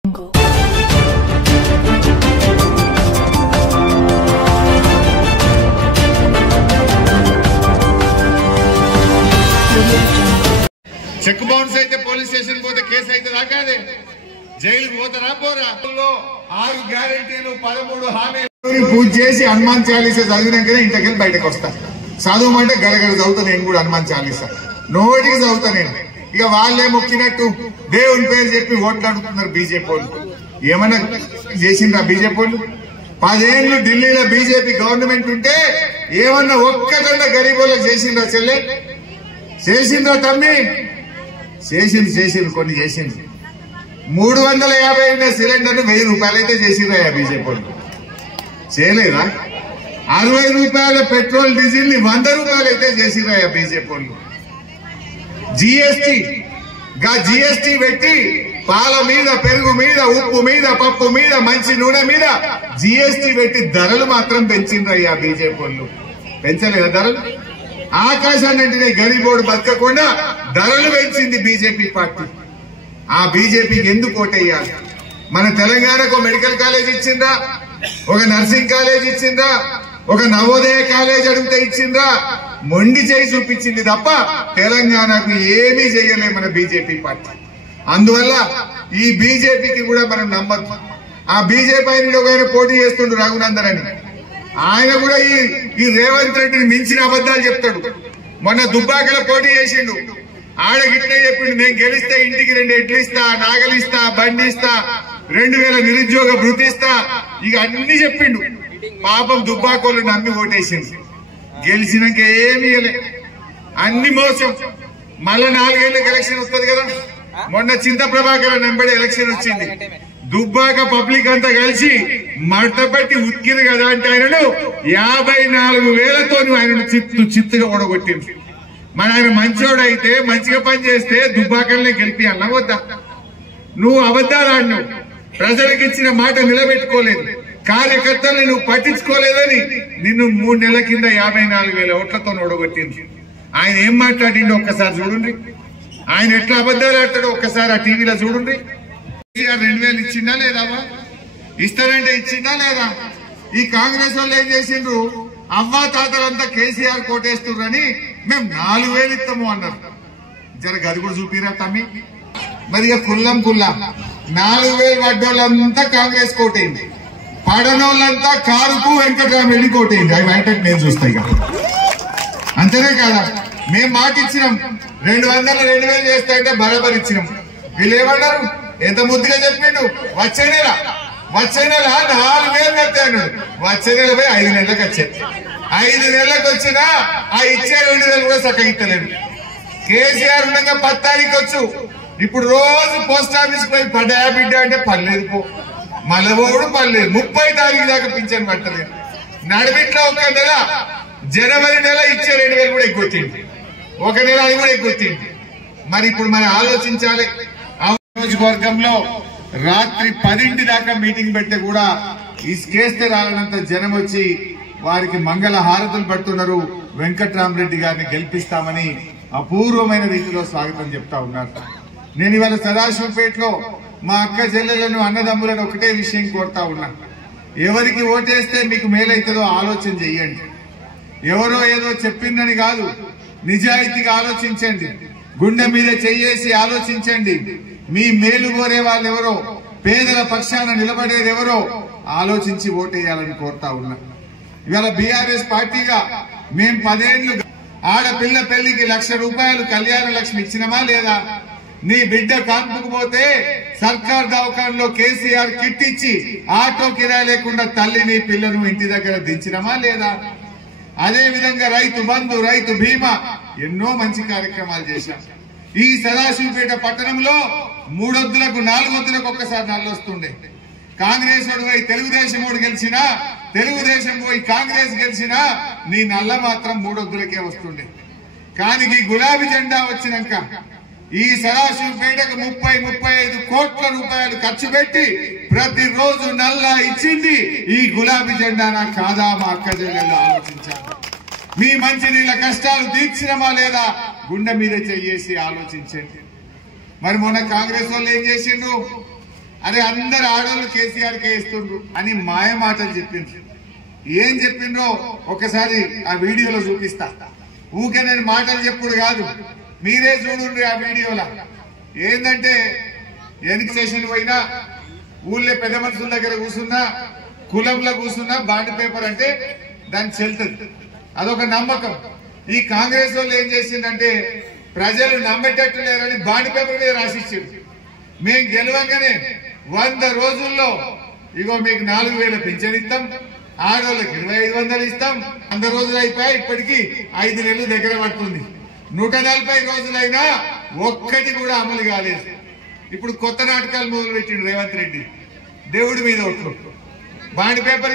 Check bounce అయితే police station పోతే case అయితే రాకాదే జైలుకు పోతారా పోరా 6 గ్యారెంటీలు 13 హామీలు పూజ చేసి హనుమాన్ చాలీసా చదివినాకనే ఇంటికి బయటకు వస్తా. చదవమంటే గడగడ చదువుతా నేను కూడా హనుమాన్ చాలీసా నోటికి చదువుతా నేను. ఇక వాళ్ళే మొక్కినట్టు దేవుని పేరు చెప్పి ఓట్లు అడుగుతున్నారు బీజేపీ వాళ్ళు. ఏమన్నా చేసిండ్రా బీజేపీ వాళ్ళు? 10 ఏళ్ళు ఢిల్లీలో బీజేపీ గవర్నమెంట్ ఉంటే ఏమన్నా ఒక్కదన్నా గరీబోళ్ళకి చేసిండ్రా చెల్లె? చేసిండ్రా తమ్మి? చేసింది కొన్ని చేసింది. 350 సిలిండర్ 1000 రూపాయలు అయితే చేసిండ్రా బీజేపీ వాళ్ళు? చేయలేదా? 60 రూపాయల పెట్రోల్ డీజిల్ ని 100 రూపాయలు అయితే చేసిండ్రా బీజేపీ వాళ్ళు? జీఎస్టీ పెట్టి పాల మీద, పెరుగు మీద, ఉప్పు మీద, పప్పు మీద, మంచి నూనె మీద జీఎస్టీ పెట్టి ధరలు మాత్రం పెంచిండ్రయ్యా బీజేపీ వాళ్ళు. పెంచలేదా ధరలు? ఆకాశాన్నింటినీ గరీబోడు బతకకుండా ధరలు పెంచింది బీజేపీ పార్టీ. ఆ బీజేపీకి ఎందుకు ఓటేయాలి? మన తెలంగాణకు మెడికల్ కాలేజ్ ఇచ్చిండ్రా, ఒక నర్సింగ్ కాలేజ్ ఇచ్చిండ్రా, ఒక నవోదయ కాలేజ్ అడిగితే ఇచ్చిండ్రా? మొండి చేయి చూపించింది తప్ప తెలంగాణకు ఏమీ చేయలే మన బీజేపీ పార్టీ. అందువల్ల ఈ బీజేపీకి కూడా మనం నమ్మద్దు. ఆ బీజేపీ ఆయన పోటీ చేస్తుండు రఘునందన్ అని. ఆయన కూడా ఈ రేవంత్ రెడ్డిని మించిన అబద్దాలు చెప్తాడు. మొన్న దుబ్బాకలో పోటీ చేసిండు, ఆడగిట్లే చెప్పిండు నేను గెలిస్తే ఇంటికి 2 ఎడ్లు ఇస్తా, నాగలిస్తా, బండి ఇస్తా, 2000 నిరుద్యోగ భృతి ఇస్తా, ఇక అన్ని చెప్పిండు. పాపం దుబ్బాకోళ్ళు నమ్మి ఓటేసింది. గెలిచినాక ఏమి ఇయ్యలే, అన్ని మోసం. మళ్ళా 4 ఏళ్ళకి ఎలక్షన్ వస్తుంది కదా. మొన్న చింత ప్రభాకర్ నెంబడి ఎలక్షన్ వచ్చింది. దుబ్బాక పబ్లిక్ అంతా కలిసి మడతపెట్టి ఉక్కిరు కదా అంటే ఆయనను 54,000తో ఆయనను చిత్తుగా ఓడగొట్టింది. మన ఆయన మంచోడు అయితే మంచిగా పని చేస్తే దుబ్బాకల్నే గెలిపియాలన్నా వద్దా? నువ్వు అబద్దాలు ఆడినావు, ప్రజలకు ఇచ్చిన మాట నిలబెట్టుకోలేదు, కార్యకర్తల్ని నువ్వు పట్టించుకోలేదని నిన్ను 3 నెలల కింద 54,000 ఓట్లతో ఓడగొట్టింది. ఆయన ఏం మాట్లాడిండో ఒక్కసారి చూడండి. ఆయన ఎట్లా అబద్దాలు ఆడతాడో ఒక్కసారి ఆ టీవీలో చూడండి. 2000 ఇచ్చిందా లేదా? ఇస్తానంటే ఇచ్చిందా లేదా? ఈ కాంగ్రెస్ వాళ్ళు ఏం చేసిండ్రు? అవ్వా తాతలంతా కేసీఆర్ కోటేస్తున్నారని మేము 4000 ఇస్తాము అన్నారు. జర గది కూడా చూపిరా తమ్మి. మరి ఇక కుల్లం 4000 పడ్డోళ్ళంతా కాంగ్రెస్ కోటైంది, పడనోళ్ళంతా కారుకు వెంకటరామరెడ్డి కోటైంది. అవి వెంటనే నేను చూస్తా. ఇక అంతేనే కాదా? మేము మాట ఇచ్చినాం 200 2000 చేస్తాయంటే బరాబర్ ఇచ్చినాం. వీళ్ళు ఏమన్నారు? ఎంత ముద్దుగా చెప్పిండు. వచ్చే నెల 4000 కట్టే అన్నాడు. వచ్చే నెల పోయి 5 నెలలకు వచ్చాయి. 5 నెలలకు వచ్చినా ఆ ఇచ్చే 2000 కూడా చక్కగిత్తలేడు. కేసీఆర్ ఉండగా 10 తారీఖు వచ్చు. ఇప్పుడు రోజు పోస్ట్ ఆఫీస్ పోయి పడ్డా బిడ్డ అంటే పర్లేదు పో, మలబోడు పర్లేదు. 30 తారీఖు దాకా పింఛన్ పట్టలేదు. నడిమిట్లో ఒక నెల జనవరి నెల ఇచ్చే 2000 కూడా ఎక్కువచ్చింది. ఒక నెల అది కూడా ఎక్కువచ్చింది. మరి ఇప్పుడు మనం ఆలోచించాలి. నియోజకవర్గంలో రాత్రి 10 దాకా మీటింగ్ పెడితే కూడా ఇసుకేస్తే రాలనంత జనం వచ్చి వారికి మంగళ హారతులు పడుతున్నారు. వెంకటరామరెడ్డి గారిని గెలిపిస్తామని అపూర్వమైన రీతిలో స్వాగతం చెప్తా ఉన్నారు. నేను ఇవాళ సదాశివపేటలో మా అక్క చెల్లెలను అన్నదమ్ములను ఒకటే విషయం కోరుతా ఉన్నా. ఎవరికి ఓటేస్తే మీకు మేలైతుందో ఆలోచన చెయ్యండి. ఎవరో ఏదో చెప్పిందని కాదు, నిజాయితీగా ఆలోచించండి. గుండె మీద చెయ్యేసి ఆలోచించండి. మీ మేలు కోరే వాళ్ళెవరో, పేదల పక్షాన నిలబడేదెవరో ఆలోచించి ఓటేయాలని కోరుతా ఉన్నా. ఇవాళ బీఆర్ఎస్ పార్టీగా మేం 10 ఏళ్లు ఆడపిల్ల పెళ్లికి 1,00,000 రూపాయలు కళ్యాణ లక్ష్మి ఇచ్చినమా లేదా? నీ బిడ్డ కాన్పుకు పోతే సర్కార్ దవాఖానలో కేసీఆర్ కిట్ ఇచ్చి ఆటో కిరాయి లేకుండా తల్లిని పిల్లను ఇంటి దగ్గర దించినమా లేదా? అదే విధంగా రైతు బంధు, రైతు బీమా ఎన్నో మంచి కార్యక్రమాలు చేశాం. ఈ సదాశివపేట పట్టణంలో 3 వద్దులకు 4 వద్దులకు ఒక్కసారి నల్లొస్తుండే. కాంగ్రెస్ పోయి తెలుగుదేశం గెలిచినా, తెలుగుదేశం పోయి కాంగ్రెస్ గెలిచినా నీ నల్ల మాత్రం 3 వద్దులకే వస్తుండే. కానీ ఈ గులాబీ జెండా వచ్చినాక ఈ సదాశివపేటకు 30-35 కోట్ల రూపాయలు ఖర్చు పెట్టి ప్రతిరోజు నల్ల ఇచ్చింది ఈ గులాబీ జెండానా కాదా? మా అక్క చెల్లెలు ఆలోచించాలి. మీ మంచినీళ్ళ కష్టాలు తీర్చినమా లేదా? గుండె మీద చెయ్యేసి ఆలోచించండి. మరి మొన్న కాంగ్రెస్ వాళ్ళు ఏం చేసిండ్రు? అరే అందరు ఆడవాళ్ళు కేసీఆర్కే ఇస్తుండ్రు అని మాయ మాటలు చెప్పిండ్రు. ఏం చెప్పిండ్రో ఒకసారి ఆ వీడియోలో చూపిస్తా. ఊకే నేను మాటలు చెప్పుడు కాదు, మీరే చూడండి ఆ వీడియోలో. ఏంటంటే ఎన్నిక స్టేషన్ పోయినా, ఊళ్ళో పెద్ద మనుషుల దగ్గర కూర్చున్నా, కులంలో కూర్చున్నా బాండ్ పేపర్ అంటే దాన్ని చెల్తుంది. అదొక నమ్మకం. ఈ కాంగ్రెస్ వాళ్ళు ఏం చేసిందంటే ప్రజలు నమ్మేటట్టు లేరని బాండ్ పేపర్ మీద రాసిచ్చారు. మేము గెలవంగానే 100 రోజుల్లో ఇగో మీకు 4000 పింఛన్ ఇస్తాం, ఆడవాళ్ళకి 2500 ఇస్తాం. 100 రోజులు అయిపోయి ఇప్పటికీ 5 నెలలు దగ్గర పడుతుంది. 140 రోజులైనా ఒక్కటి కూడా అమలు కాలేదు. ఇప్పుడు కొత్త నాటకాలు మొదలు పెట్టిండు రేవంత్ రెడ్డి. దేవుడి మీద ఒట్లు బాండ్ పేపర్